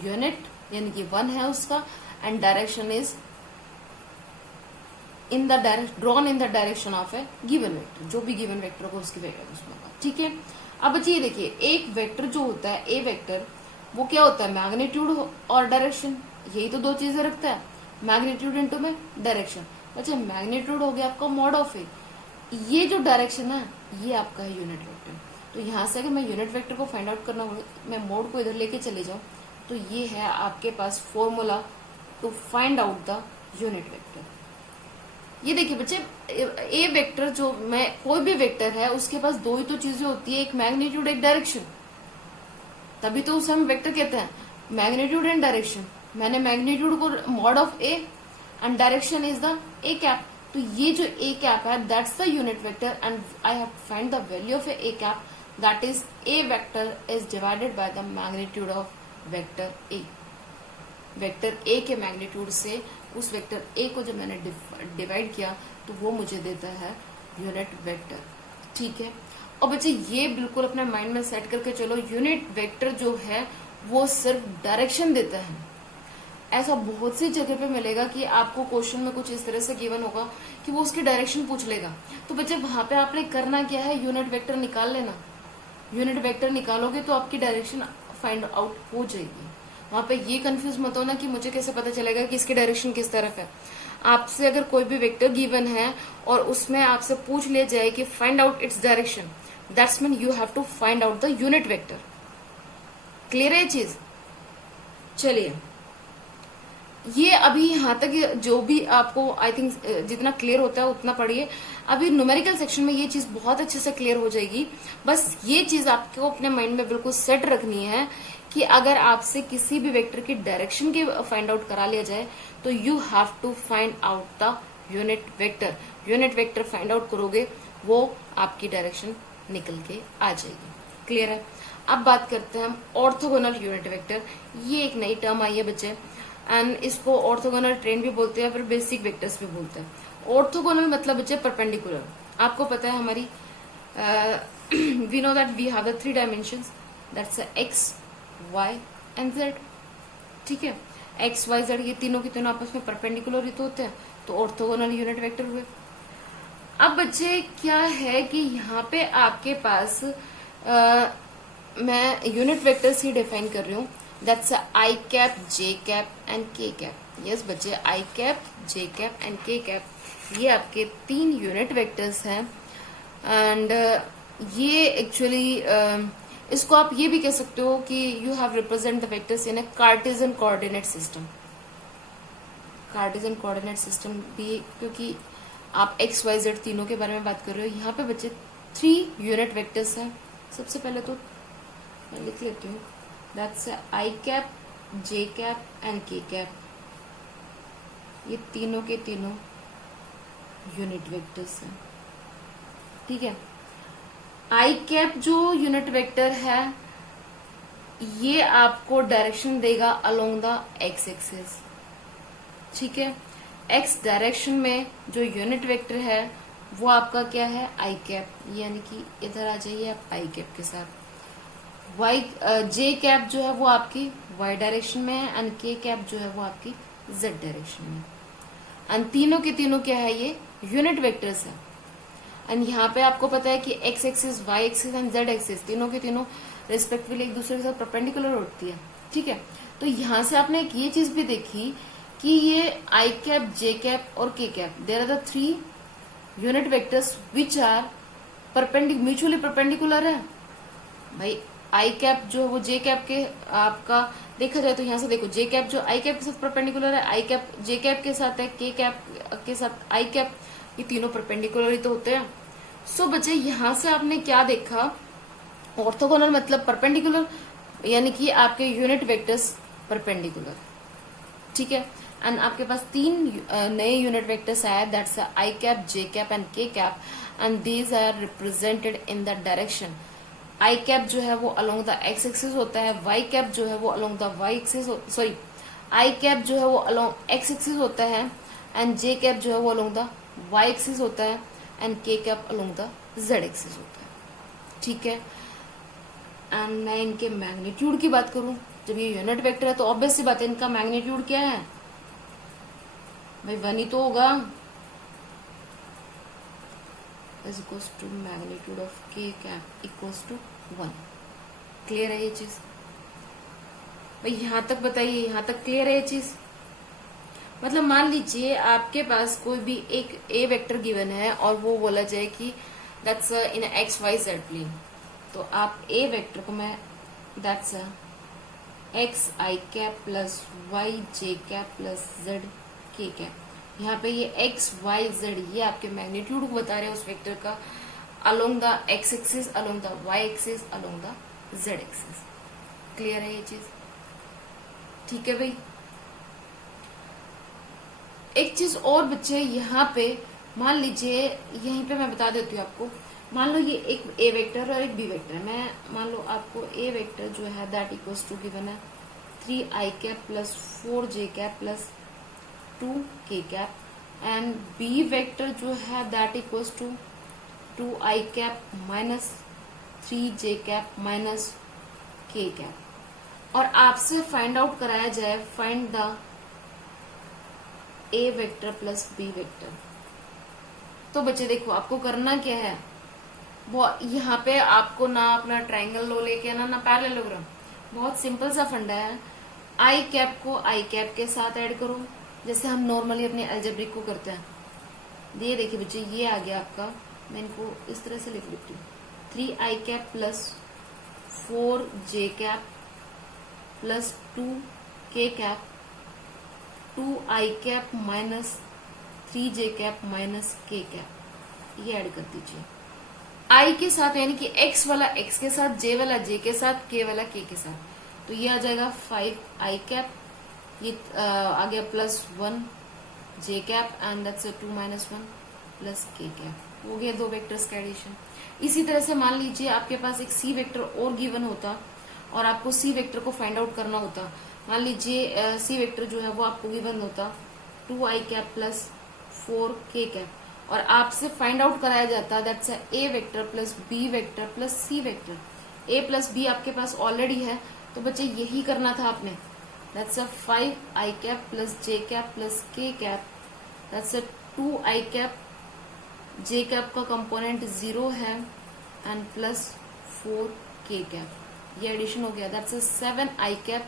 unit, यानी कि 1 है उसका, and direction is in the drawn in the direction of a given vector, जो भी गिवन वेक्टर होगा उसकी उसमें। ठीक है, अब बच्चे ये देखिए, एक वेक्टर जो होता है ए वेक्टर, वो क्या होता है? मैग्नीट्यूड और डायरेक्शन, यही तो दो चीजें रखता है, मैग्नीट्यूड इनटू में डायरेक्शन। बच्चे मैग्नीट्यूड हो गया आपका मॉड ऑफ ए, ये जो डायरेक्शन है ये आपका है यूनिट वेक्टर। तो यहां से अगर मैं यूनिट वेक्टर को फाइंड आउट करना हो, मैं मोड को इधर लेके चले जाऊं, तो ये है आपके पास formula to find out the unit vector. ये देखिए बच्चे, ए वेक्टर जो मैं कोई भी वेक्टर है उसके पास दो ही तो चीजें होती है, एक मैग्नीट्यूड एक डायरेक्शन, तभी तो उसे हम वेक्टर कहते हैं, मैग्नीट्यूड एंड डायरेक्शन। मैंने मैग्नीट्यूड को mod of A and direction is the A cap, तो ये जो ए कैप है that's the unit vector, and I have to find the value of A cap, that is A vector is divided by the magnitude of vector A. Vector A के magnitude से उस vector A को जब मैंने divide किया तो वो मुझे देता है यूनिट वेक्टर। ठीक है, और बच्चे ये बिल्कुल अपने माइंड में सेट करके चलो, यूनिट वेक्टर जो है वो सिर्फ डायरेक्शन देता है। ऐसा बहुत सी जगह पे मिलेगा कि आपको क्वेश्चन में कुछ इस तरह से गिवन होगा कि वो उसकी डायरेक्शन पूछ लेगा, तो बच्चे वहां पे आपने करना क्या है? यूनिट वेक्टर निकाल लेना। यूनिट वेक्टर निकालोगे तो आपकी डायरेक्शन फाइंड आउट हो जाएगी। वहां पे ये कंफ्यूज मत होना कि मुझे कैसे पता चलेगा कि इसकी डायरेक्शन किस तरफ है। आपसे अगर कोई भी वेक्टर गिवन है और उसमें आपसे पूछ लिया जाए कि find out its direction, that's mean you have to find out the unit vector. Clear है ये चीज? चलिए, ये अभी यहां तक जो भी आपको आई थिंक जितना क्लियर होता है उतना पढ़िए। अभी न्यूमेरिकल सेक्शन में ये चीज बहुत अच्छे से क्लियर हो जाएगी। बस ये चीज आपको अपने माइंड में बिल्कुल सेट रखनी है कि अगर आपसे किसी भी वेक्टर की डायरेक्शन की फाइंड आउट करा लिया जाए तो you have to find out the unit vector. Unit vector find out करोगे वो आपकी डायरेक्शन निकल के आ जाएगी। क्लियर है? अब बात करते हैं हम ऑर्थोगोनल यूनिट वेक्टर। ये एक नई टर्म आई है बच्चे, एंड इसको ऑर्थोगोनल ट्रेन भी बोलते हैं, फिर बेसिक वेक्टर्स भी बोलते हैं। ऑर्थोगोनल मतलब बच्चे परपेंडिकुलर। आपको पता है हमारी we know that we have the 3 dimensions, that's X Y and Z. ठीक है, एक्स वाई जेड ये तीनों के तीनों आपस में परपेंडिकुलर ही तो होते हैं, तो ऑर्थोगोनल यूनिट वेक्टर हुए। अब बच्चे क्या है कि यहाँ पे आपके पास मैं यूनिट वेक्टर्स ही डिफाइन कर रही हूँ, that's I cap, J cap and K cap. Yes बच्चे, I cap, J cap and K cap, ये आपके 3 यूनिट वेक्टर्स हैं। एंड ये एक्चुअली इसको आप ये भी कह सकते हो कि you have represent the vectors in A Cartesian coordinate system. Cartesian coordinate system भी, क्योंकि आप एक्स वाई जेड तीनों के बारे में बात कर रहे हो। यहाँ पे बच्चे 3 यूनिट वेक्टर्स हैं। सबसे पहले तो मैं लिख लेती हूँ, that's I cap, J cap and K cap. ये तीनों के तीनों यूनिट वेक्टर्स हैं। ठीक है, आई कैप जो यूनिट वेक्टर है ये आपको डायरेक्शन देगा अलोंग द एक्स एक्सिस। ठीक है। एक्स डायरेक्शन में जो यूनिट वेक्टर है वो आपका क्या है, आई कैप, यानी कि इधर आ जाइए आप आई कैप के साथ। वाई जे कैप जो है वो आपकी वाई डायरेक्शन में है एंड के कैप जो है वो आपकी जेड डायरेक्शन में। एंड तीनों के तीनों क्या है, ये यूनिट वेक्टर्स है। एंड यहाँ पे आपको पता है कि X axis, Y axis and Z axis तीनों के तीनों रिस्पेक्टिवली एक दूसरे के साथ परपेंडिकुलर होती है, ठीक है। तो यहाँ से आपने एक ये चीज भी देखी कि ये आई कैप, जे कैप और K cap, there are the three unit vectors which are mutually perpendicular है। भाई आई कैप जो है वो जे कैप के आपका देखा जाए तो यहाँ से देखो, जे कैप जो आई कैप के साथ परपेंडिकुलर है, आई कैप जे कैप के साथ है, के कैप के साथ आई कैप, ये तीनों परपेंडिकुलर ही तो होते हैं। सो बच्चे यहाँ से आपने क्या देखा, ऑर्थोगोनल मतलब परपेंडिकुलर, यानी कि आपके यूनिट वेक्टर्स परपेंडिकुलर, ठीक है। एंड आपके पास तीन नए यूनिट वेक्टर्स आए, that's I cap, J cap and K cap, and these are represented in the direction. I cap जो है वो अलोंग द एक्स एक्सिस होता है, वाई कैप जो है वो along the Y axis, sorry I cap जो है वो अलोंग एक्स एक्सिस होता है, एंड जे कैप जो है वो अलोंग द वाई एक्सिस होता है, and K cap along the Z axis होता है, ठीक है। एंड मैं इनके मैग्नीट्यूड की बात करूं, जब ये यूनिट वेक्टर है तो ऑब्वियस सी बात है, इनका मैग्नीट्यूड क्या है भाई, 1 ही तो होगा, is equals to magnitude of K cap equals to 1। Clear है ये चीज भाई, यहां तक बताइए, यहां तक क्लियर है ये चीज। मतलब मान लीजिए आपके पास कोई भी एक ए वेक्टर गिवन है और वो बोला जाए कि that's in X Y Z plane, तो आप ए वेक्टर को मैं that's X I cap plus Y J cap plus Z K cap, यहाँ पे ये एक्स वाई जेड ये आपके मैग्नीट्यूड को बता रहे हैं उस वेक्टर का, along the X axis, along the Y axis, along the Z axis. Clear है ये चीज, ठीक है भाई। एक चीज और बच्चे यहाँ पे मान लीजिए, यहीं पे मैं बता देती हूँ आपको, मान लो ये एक ए वेक्टर और एक बी वेक्टर है, मैं मान लो आपको ए वेक्टर जो है दैट इक्वल्स टू गिवन है 3 I cap plus 4 J cap plus 2 K cap, and B vector जो है that equals to 2 I cap minus 3 J cap minus K cap, और आपसे फाइंड आउट कराया जाए find the A vector plus B vector. तो बच्चे देखो आपको करना क्या है, वो यहाँ पे आपको ना अपना ट्राइंगल लो लेके ना पैरेललोग्राम, बहुत सिंपल सा फंडा है। आई कैप को आई कैप के साथ ऐड करो, जैसे हम नॉर्मली अपने अलजेब्रिक को करते हैं। ये देखिए बच्चे, ये आ गया आपका, मैं इनको इस तरह से लिख लेती हूँ, 3 I cap plus 4 J cap plus 2 K cap, 2 I cap minus 3 J cap minus K cap, ये ऐड कर दीजिए आई के साथ, यानी कि एक्स वाला एक्स के साथ, जे वाला जे के साथ, के वाला के साथ, तो ये आ जाएगा 5 आई कैप, ये आ गया plus 1 J cap and that's 2 minus 1 plus K cap, हो गया 2 वेक्टर्स का एडिशन। इसी तरह से मान लीजिए आपके पास एक सी वेक्टर और गिवन होता और आपको सी वेक्टर को फाइंड आउट करना होता, मान लीजिए सी वेक्टर जो है वो आपको गिवन होता 2 आई कैप प्लस 4 के कैप, और आपसे फाइंड आउट कराया जाता that's A vector plus B vector plus C vector. A plus B आपके पास ऑलरेडी है, तो बच्चे यही करना था आपने, that's 5 I cap plus J cap plus K cap, that's 2 I cap, J cap का कंपोनेंट 0 है एंड प्लस 4 के कैप, ये एडिशन हो गया, that's 7 I cap,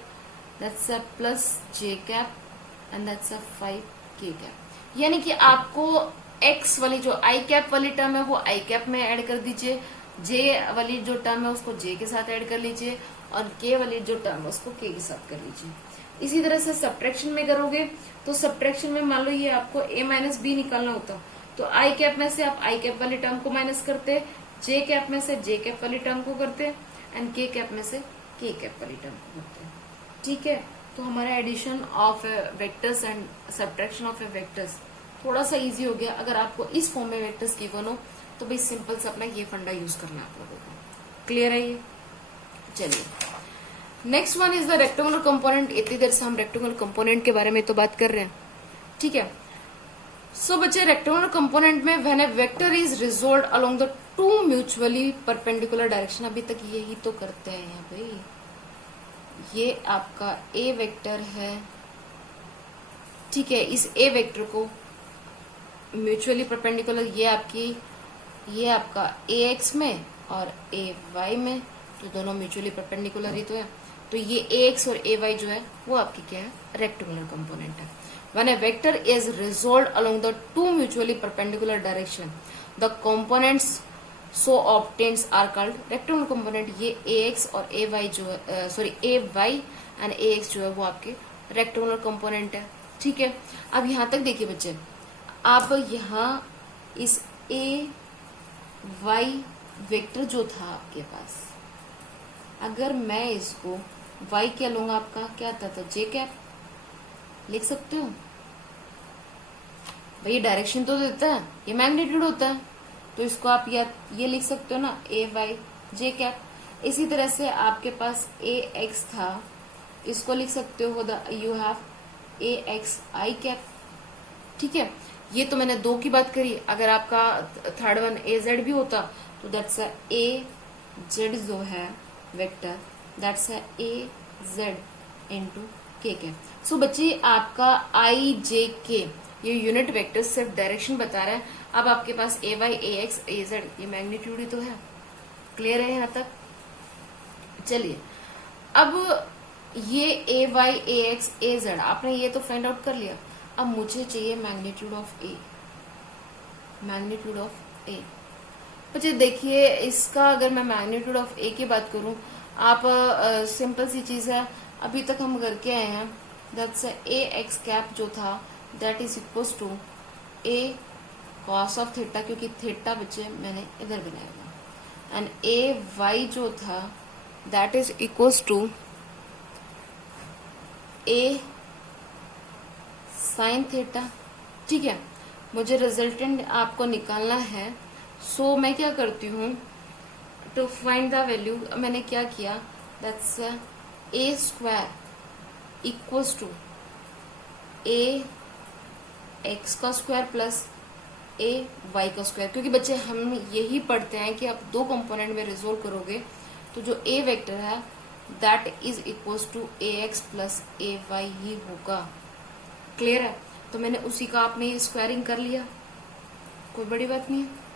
that's plus J cap and that's 5 के कैप। यानी कि आपको एक्स वाली जो आई कैप वाली टर्म है वो आई कैप में ऐड कर दीजिए, जे वाली जो टर्म है उसको जे के साथ ऐड कर लीजिए, और के वाली जो टर्म है उसको के साथ कर लीजिए। इसी तरह से सब्ट्रैक्शन में करोगे तो सब्ट्रैक्शन में मान लो ये आपको a माइनस बी निकालना होता, तो आई कैप में से आप आई कैप वाली टर्म को माइनस करते, जे कैप में से जे कैप वाली टर्म को करते, एंड के कैप में से के कैप वाली टर्म को करते हैं, ठीक है। तो हमारा addition of vectors and subtraction of vectors थोड़ा सा इजी हो गया। अगर आपको इस फॉर्म में वेक्टर्स गिवन हो तो भाई सिंपल से अपना ये फंडा यूज करना है आप लोगों को। क्लियर है ये? चलिए next one is the rectangular component. इतनी देर से हम रेक्टेंगुलर कंपोनेंट के बारे में तो बात कर रहे हैं, ठीक है। सो बच्चे रेक्टेंगुलर कंपोनेंट में when A vector is resolve along the two mutually perpendicular direction, अभी तक यही तो करते हैं भाई। ये आपका ए वेक्टर है, ठीक है। इस ए वेक्टर को म्यूचुअली परपेंडिकुलर, ये आपका ए एक्स में और ए वाई में, तो दोनों म्यूचुअली परपेंडिकुलर ही तो है। तो ये ए एक्स और ए वाई जो है वो आपकी क्या है, रेक्टेंगुलर कंपोनेंट है। When A vector is resolve along the two mutually perpendicular direction the components so obtains are called rectangular component. ये ए एक्स और ए वाई जो है, sorry A Y and A X जो है वो आपके rectangular component है, ठीक है। अब यहां तक देखिए बच्चे, अब यहां इस ए वाई वेक्टर जो था आपके पास, अगर मैं इसको वाई क्या लूंगा, आपका क्या आता था, जे कैप लिख सकते हो भाई। ये डायरेक्शन तो देता है, ये मैग्नीट्यूड होता है, तो इसको आप या ये लिख सकते हो ना, ए वाई जे कैप। इसी तरह से आपके पास ए एक्स था, इसको लिख सकते हो you have a x I cap, ठीक है। ये तो मैंने दो की बात करी। अगर आपका थर्ड वन ए जेड भी होता तो दैट्स ए जेड जो है vector, that's a Z into के कैप। सो बच्चे आपका आई जे के ये यूनिट वेक्टर सिर्फ डायरेक्शन बता रहा है। अब आपके पास ए वाई ए एक्स ए जेड ये मैग्नीट्यूड ही तो है। क्लियर है यहां तक? चलिए, अब ये ए वाई ए एक्स ए जेड आपने ये तो फाइंड आउट कर लिया। अब मुझे चाहिए magnitude of A, magnitude of A. बच्चे देखिए, इसका अगर मैं मैग्नीट्यूड ऑफ ए की बात करूं, आप सिंपल सी चीज है, अभी तक हम करके आए हैं, दैट्स ए एक्स कैप जो था that is equal to A cos of theta, क्योंकि थीटा बच्चे मैंने इधर बनाया हुआ, एंड ए वाई जो था that is equal to A sine theta, ठीक है। मुझे रिजल्टेंट आपको निकालना है। सो मैं क्या करती हूँ, टू फाइंड द वैल्यू मैंने क्या किया, that's A square equals to A X का स्क्वायर प्लस ए वाई का स्क्वायर, क्योंकि बच्चे हम यही पढ़ते हैं कि आप दो कंपोनेंट में रिजोल्व करोगे तो जो ए वेक्टर है that is equals to A X plus A Y ही होगा। क्लियर है? तो मैंने उसी का आपने स्क्वायरिंग कर लिया, कोई बड़ी बात नहीं है।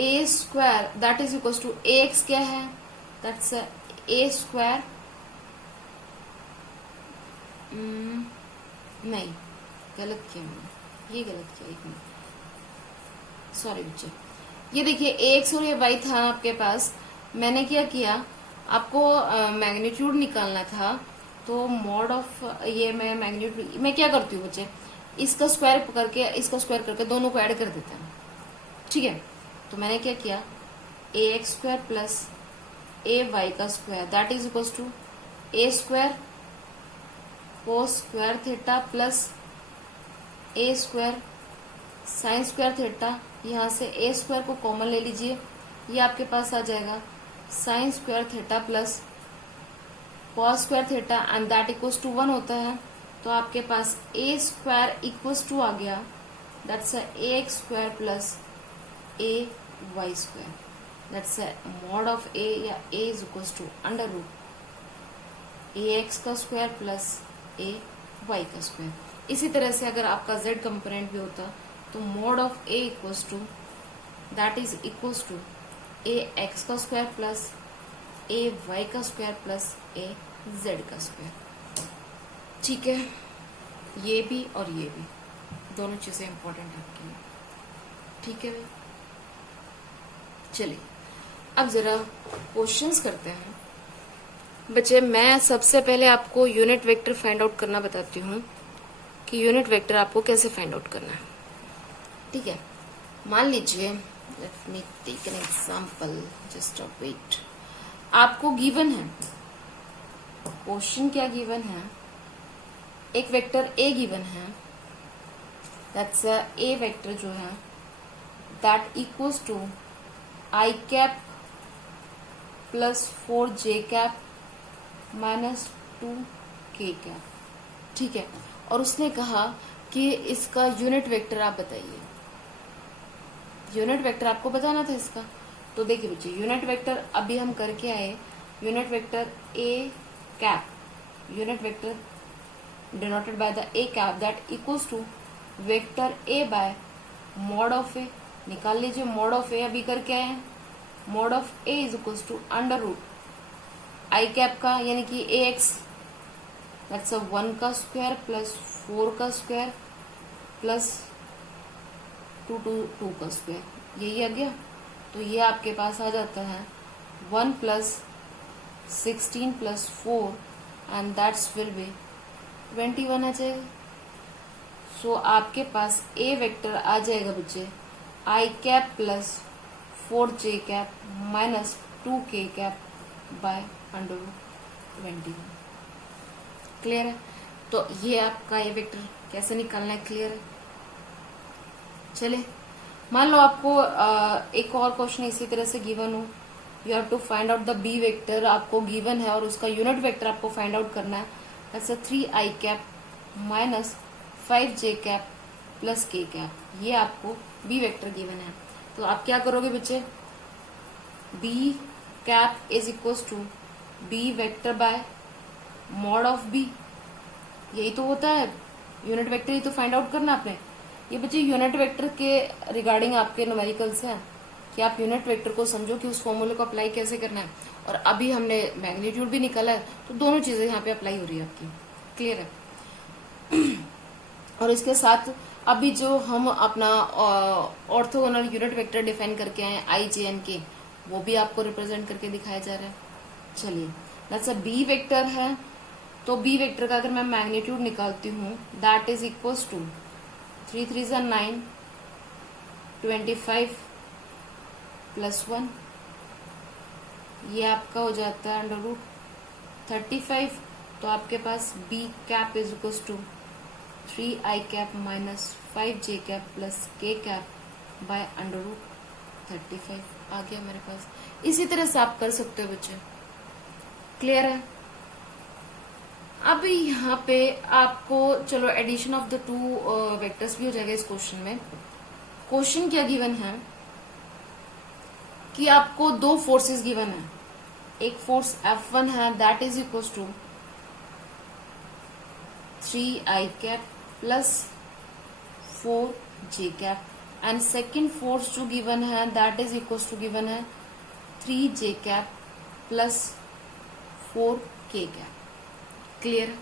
A square that is equal to A X क्या है, दैट्स ए स्क्वायर, नहीं गलत किया मैंने, ये गलत किया, एक मिनट, सॉरी बच्चे। ये देखिए ए एक्स और ए वाई था आपके पास, मैंने क्या किया, आपको मैग्नीट्यूड निकालना था, तो मॉड ऑफ ये मैं मैग्नीट्यूड मैं क्या करती हूँ बच्चे, इसका स्क्वायर करके इसका स्क्वायर करके दोनों को ऐड कर देते हैं, ठीक है। तो मैंने क्या किया, A X square plus A Y का square that is equal to A square cos square theta plus A square sine square theta. यहाँ से ए स्क्वायर को कॉमन ले लीजिए, ये आपके पास आ जाएगा sine square theta plus cos square theta and that equals to 1 होता है। तो आपके पास ए स्क्वायर इक्वल्स टू आ गया, that's A X square plus A Y square, that's mod of A या A is equals to under root A X का square plus A Y का स्क्वायर। इसी तरह से अगर आपका जेड कंपोनेंट भी होता तो mod of A equals to that is equals to A X का स्क्वायर प्लस ए वाई का स्क्वायर प्लस ए जेड का स्क्वायर, ठीक है। ये भी और ये भी दोनों चीजें इंपॉर्टेंट है आपके लिए, ठीक है भाई। चलिए अब जरा क्वेश्चंस करते हैं बच्चे। मैं सबसे पहले आपको यूनिट वेक्टर फाइंड आउट करना बताती हूँ कि यूनिट वेक्टर आपको कैसे फाइंड आउट करना है, ठीक है। मान लीजिए, let me take an example, just a wait. आपको गिवन है, क्वेश्चन क्या गिवन है, एक वेक्टर ए गिवन है, दैट्स ए वेक्टर जो है that equals to I cap plus 4 J cap minus 2 K cap, ठीक है। और उसने कहा कि इसका यूनिट वेक्टर आप बताइए। यूनिट वेक्टर आपको बताना था इसका। तो देखिए बच्चे, यूनिट वेक्टर अभी हम करके आए, unit vector A cap, unit vector denoted by the A cap that equals to vector A by mod of A. निकाल लीजिए मॉड ऑफ ए, अभी करके आए हैं। Mod of A is equals to under root I cap का यानी कि A X, that's 1 का स्क्वायर प्लस 4 का स्क्वायर प्लस 2 का स्क्वायर, यही आ गया। तो ये आपके पास आ जाता है 1 plus 16 plus 4 and that's will be 21 आ जाएगा। सो आपके पास ए वेक्टर आ जाएगा बच्चे I cap plus 4j cap minus 2k cap by under root 21। Clear है? तो ये आपका ये वेक्टर कैसे निकालना है, क्लियर है? चलिए, मान लो आपको एक और क्वेश्चन इसी तरह से गिवन हो, you have to find out the B vector, आपको गिवन है और उसका यूनिट वेक्टर आपको फाइंड आउट करना है। That's 3i cap minus 5j cap plus k cap, ये आपको बी वेक्टर गिवन है। तो आप क्या करोगे बच्चे, B cap is equals to B vector by mod of B, यही तो होता है यूनिट वेक्टर, ही तो फाइंड आउट करना आपने। ये बच्चे यूनिट वेक्टर के रिगार्डिंग आपके न्यूमेरिकल्स हैं कि आप यूनिट वेक्टर को समझो कि उस फॉर्मूले को अप्लाई कैसे करना है। और अभी हमने मैग्नीट्यूड भी निकाला है, तो दोनों चीजें यहाँ पे अप्लाई हो रही है आपकी, क्लियर है? और इसके साथ अभी जो हम अपना ऑर्थोगोनल यूनिट वेक्टर डिफाइन करके आए आई जे एन के, वो भी आपको रिप्रेजेंट करके दिखाया जा रहा है। चलिए, दैट्स अ बी वेक्टर है, तो बी वेक्टर का अगर मैं मैग्नीट्यूड निकालती हूँ that is equals to 3 3 9 25 plus 1, ये आपका हो जाता है अंडर रूट 35। तो आपके पास B cap is equals to 3i cap minus 5j cap plus k cap by under root 35 आ गया मेरे पास। इसी तरह से आप कर सकते हो बच्चे, क्लियर है? अब यहाँ पे आपको चलो addition of the two vectors भी हो जाएगा इस क्वेश्चन में। क्वेश्चन क्या गिवन है कि आपको दो फोर्सेस गिवन है, एक फोर्स F1 है that is equal to 3i cap plus 4j cap and second force जो गिवन है that is equal to given है 3j cap plus 4k cap, clear?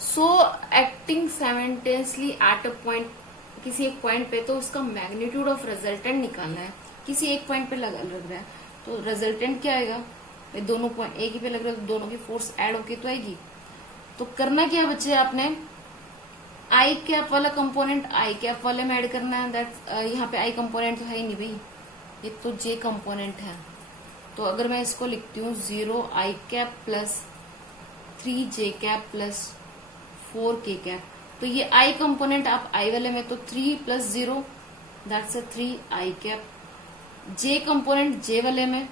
So acting simultaneously at a point, किसी एक point पे, तो उसका magnitude of resultant निकालना है। किसी एक पॉइंट पे लग रहा है तो रिजल्टेंट क्या आएगा, भाई दोनों पॉइंट एक ही पे लग रहा है तो दोनों की फोर्स ऐड होके तो आएगी। तो करना क्या बच्चे, आपने आई कैप वाला कंपोनेंट आई कैप वाले में ऐड करना है। दैट यहाँ पे आई कंपोनेंट तो है ही नहीं भाई, ये तो जे कंपोनेंट है। तो अगर मैं इसको लिखती हूँ 0i cap plus 3j cap plus 4k cap, तो ये आई कंपोनेंट आप आई वाले में तो 3 plus 0 that's 3i cap, J component J वाले में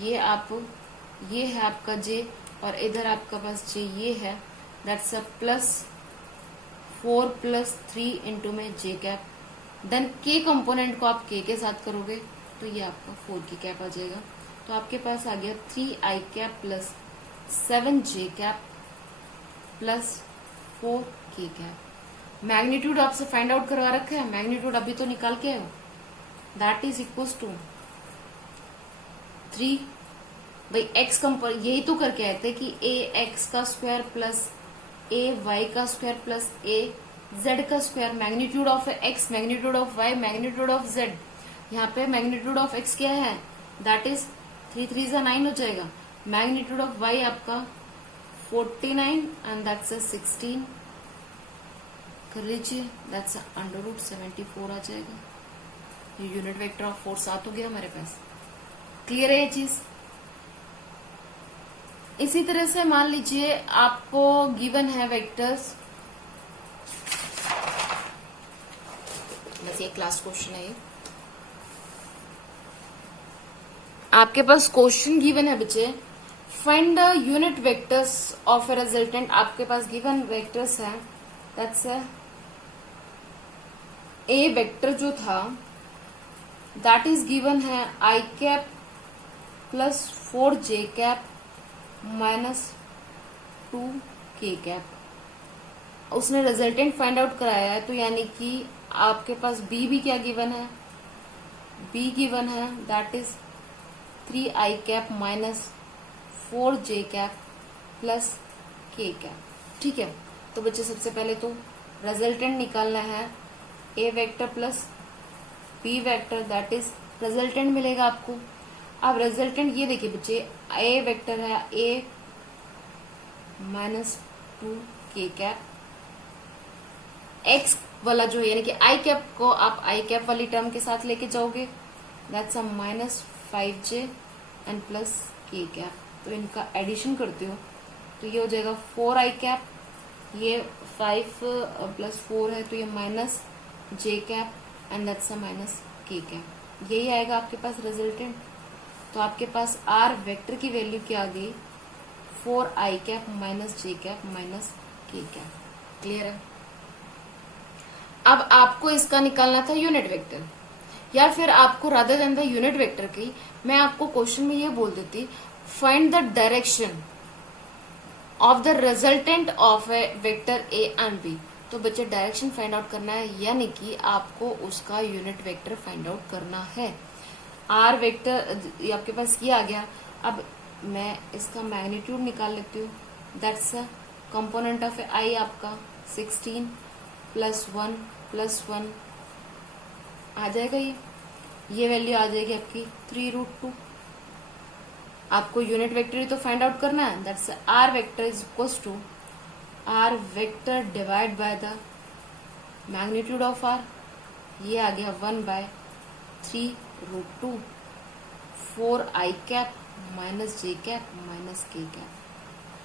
ये है आपका जे, और इधर आपका पास जे ये है दैट्स प्लस 4 प्लस 3 इंटू में जे कैप। देन के कंपोनेंट को आप के साथ करोगे तो ये आपका 4k कैप आ जाएगा। तो आपके पास आ गया 3i cap plus 7j cap plus 4k cap. Magnitude आपसे फाइंड आउट करवा रखा है, मैग्नीट्यूड अभी तो निकाल के आए हो, दैट इज इक्वल टू 3 भाई एक्स कंपोनेंट, यही तो करके आए थे कि ए एक्स का स्क्वायर प्लस ए वाई का स्क्वायर प्लस ए जेड का square, magnitude of X, magnitude of Y, magnitude of Z. यहाँ पे मैग्नीट्यूड ऑफ एक्स क्या है, दैट इज 3 3 9 हो जाएगा। मैग्नीट्यूड ऑफ वाई आपका 49 एंड दैट्स 16 कर लीजिए, दैट्स अंडर रूट 74 आ जाएगा। ये यूनिट वेक्टर ऑफ फोर्स आ तो गया हमारे पास, क्लियर है ये चीज? इसी तरह से मान लीजिए आपको गिवन है वेक्टर्स, बस ये क्लास क्वेश्चन है, ये आपके पास क्वेश्चन गिवन है बच्चे find the unit vectors of a resultant. आपके पास गिवन वेक्टर्स है, दैट्स ए वेक्टर जो था दैट इज गिवन है I cap plus 4j cap minus 2k cap. उसने रिजल्टेंट फाइंड आउट कराया है, तो यानी कि आपके पास बी भी क्या गिवन है, बी गिवन है that is 3i cap minus 4j cap plus k cap. ठीक है, तो बच्चे सबसे पहले तो रिजल्टेंट निकालना है A vector plus B vector, that is resultant मिलेगा आपको। अब रिजल्टेंट ये देखिए बच्चे, ए वेक्टर है ए माइनस 2k कैप, एक्स वाला जो है यानी कि आई कैप को आप आई कैप वाली टर्म के साथ लेके जाओगे, that's a minus 5j and plus k cap. तो इनका एडिशन करते हो तो ये हो जाएगा 4i कैप, ये 5 प्लस 4 है तो ये minus j cap and that's a minus k cap. यही आएगा आपके पास रिजल्टेंट। तो आपके पास आर वेक्टर की वैल्यू क्या आ गई, 4i cap minus j cap minus k cap. Clear है। अब आपको इसका निकालना था यूनिट वेक्टर, या फिर आपको rather than the unit vector की मैं आपको क्वेश्चन में ये बोल देती, find the direction of the resultant of A vector A and B. तो बच्चे डायरेक्शन फाइंड आउट करना है, यानी कि आपको उसका यूनिट वेक्टर फाइंड आउट करना है। आर वेक्टर आपके पास ये आ गया। अब मैं इसका मैग्नीट्यूड निकाल लेती हूँ, दैट्स अ कंपोनेंट ऑफ आई आपका 16 प्लस 1 प्लस 1 आ जाएगा, ये वैल्यू आ जाएगी आपकी 3√2। आपको यूनिट वेक्टर ही तो फाइंड आउट करना है, that's R vector is equals to R vector divide by the magnitude of R, ये आ गया 1/3√2 4i cap minus j cap minus k cap.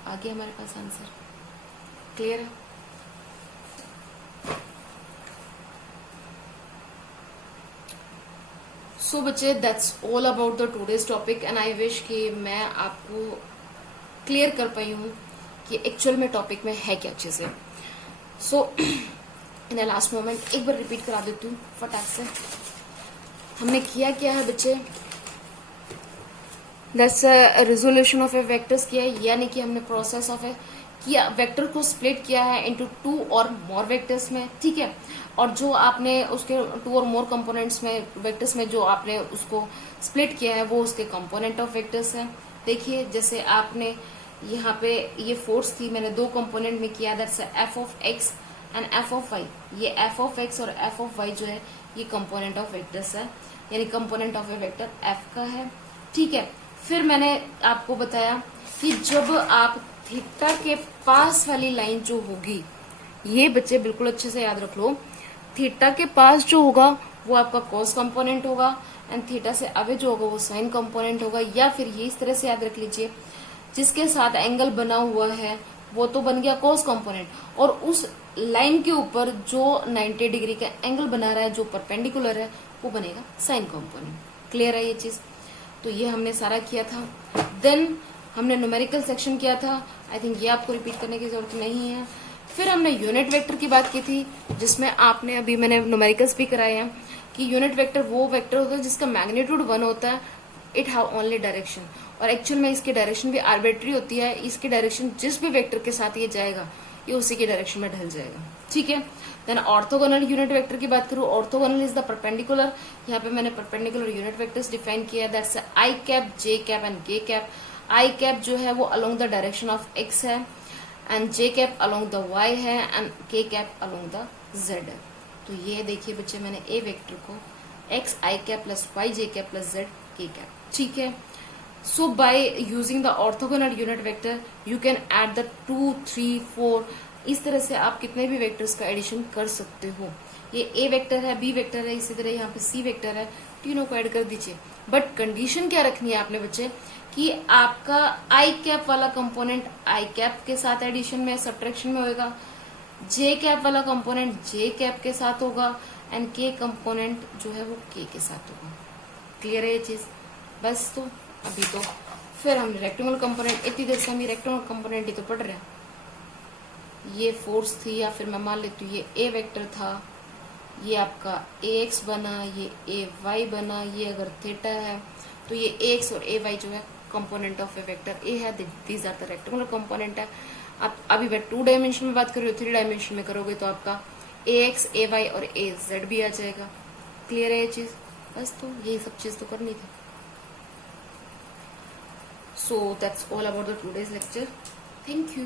आ गया हमारे पास आंसर। क्लियर है। सो बच्चे that's all about the today's topic and I wish कि मैं आपको क्लियर कर पाई हूँ कि एक्चुअल में टॉपिक में है क्या चीजें। सो इन द लास्ट मोमेंट एक बार रिपीट करा देती हूँ फटाक से। हमने किया क्या है बच्चे, that's resolution of a vectors किया है, यानी कि हमने प्रोसेस ऑफ ए किया वेक्टर को स्प्लिट किया है इनटू 2 और मोर वेक्टर्स में। ठीक है, और जो आपने उसके 2 और मोर कंपोनेंट्स में वेक्टर्स में जो आपने उसको स्प्लिट किया है वो उसके कंपोनेंट ऑफ वेक्टर्स है। देखिए जैसे आपने यहाँ पे ये फोर्स थी, मैंने 2 कंपोनेंट में किया, that's F of X and F of Y. ये एफ ऑफ एक्स और एफ ऑफ वाई जो है ये कंपोनेंट ऑफ वेक्टर्स है, यानी component of A vector F का है। ठीक है, फिर मैंने आपको बताया कि जब आप थीटा के पास वाली लाइन जो होगी, ये बच्चे बिल्कुल अच्छे से याद रख लो, थीटा के पास जो होगा वो आपका कॉस कंपोनेंट होगा एंड थीटा से आगे जो होगा वो साइन कंपोनेंट होगा। या फिर ये इस तरह से याद रख लीजिए, जिसके साथ एंगल बना हुआ है वो तो बन गया कॉस कंपोनेंट, और उस लाइन के ऊपर जो 90 डिग्री का एंगल बना रहा है जो परपेंडिकुलर है वो बनेगा साइन कंपोनेंट। क्लियर है ये चीज। तो ये हमने सारा किया था। देन हमने न्यूमेरिकल सेक्शन किया था, आई थिंक ये आपको रिपीट करने की जरूरत नहीं है। फिर हमने यूनिट वेक्टर की बात की थी, जिसमें आपने अभी मैंने न्यूमेरिकल्स भी कराए हैं कि यूनिट वेक्टर वो वेक्टर होता है जिसका मैग्नीट्यूड 1 होता है, इट हैव ओनली डायरेक्शन, और एक्चुअल में इसकी डायरेक्शन भी आर्बिट्री होती है। इसकी डायरेक्शन जिस भी वेक्टर के साथ ये जाएगा ये उसी की डायरेक्शन में ढल जाएगा। ठीक है, देन ऑर्थोगोनल यूनिट वेक्टर की बात करूं, ऑर्थोगोनल इज द परपेंडिकुलर। यहाँ पे मैंने परपेंडिकुलर यूनिट वेक्टर्स डिफाइन किया, that's I cap, J cap and K cap. I cap जो है वो along the direction of X है, and J cap along the Y है, and K cap along the Z है। तो ये देखिए बच्चे, मैंने ए वेक्टर को X I cap plus Y J cap plus Z K cap. ठीक है, so by using the orthogonal unit vector you can add the 2 3 4, इस तरह से आप कितने भी वेक्टर्स का एडिशन कर सकते हो। ये ए वेक्टर है, बी वेक्टर है, इसी तरह यहाँ पे सी वेक्टर है, तीनों को ऐड कर दीजिए। बट कंडीशन क्या रखनी है आपने बच्चे कि आपका आई कैप वाला कंपोनेंट आई कैप के साथ एडिशन में सब्ट्रैक्शन में होगा, जे कैप वाला कंपोनेंट जे कैप के साथ होगा, एंड के कंपोनेंट जो है वो के साथ होगा। क्लियर है ये चीज। बस तो अभी तो फिर हमने रेक्टेंगुलर कंपोनेंट, इतनी देर से हम ये रेक्टेंगुलर कंपोनेंट ही तो पढ़ रहे हैं। ये फोर्स थी, या फिर मैं मान लेती हूँ ये ए वेक्टर था, ये आपका ए एक्स बना, ये ए वाई बना, ये अगर थीटा है तो ये ए एक्स और ए वाई जो है component of A vector A है, these are the rectangular component है। आप अभी मैं 2 डायमेंशन में बात कर रही हूँ, 3 डायमेंशन में करोगे तो आपका ए एक्स ए वाई और ए जेड भी आ जाएगा। क्लियर है ये चीज? बस तो यही सब चीज तो करनी थी। So that's all about the today's lecture. Thank you.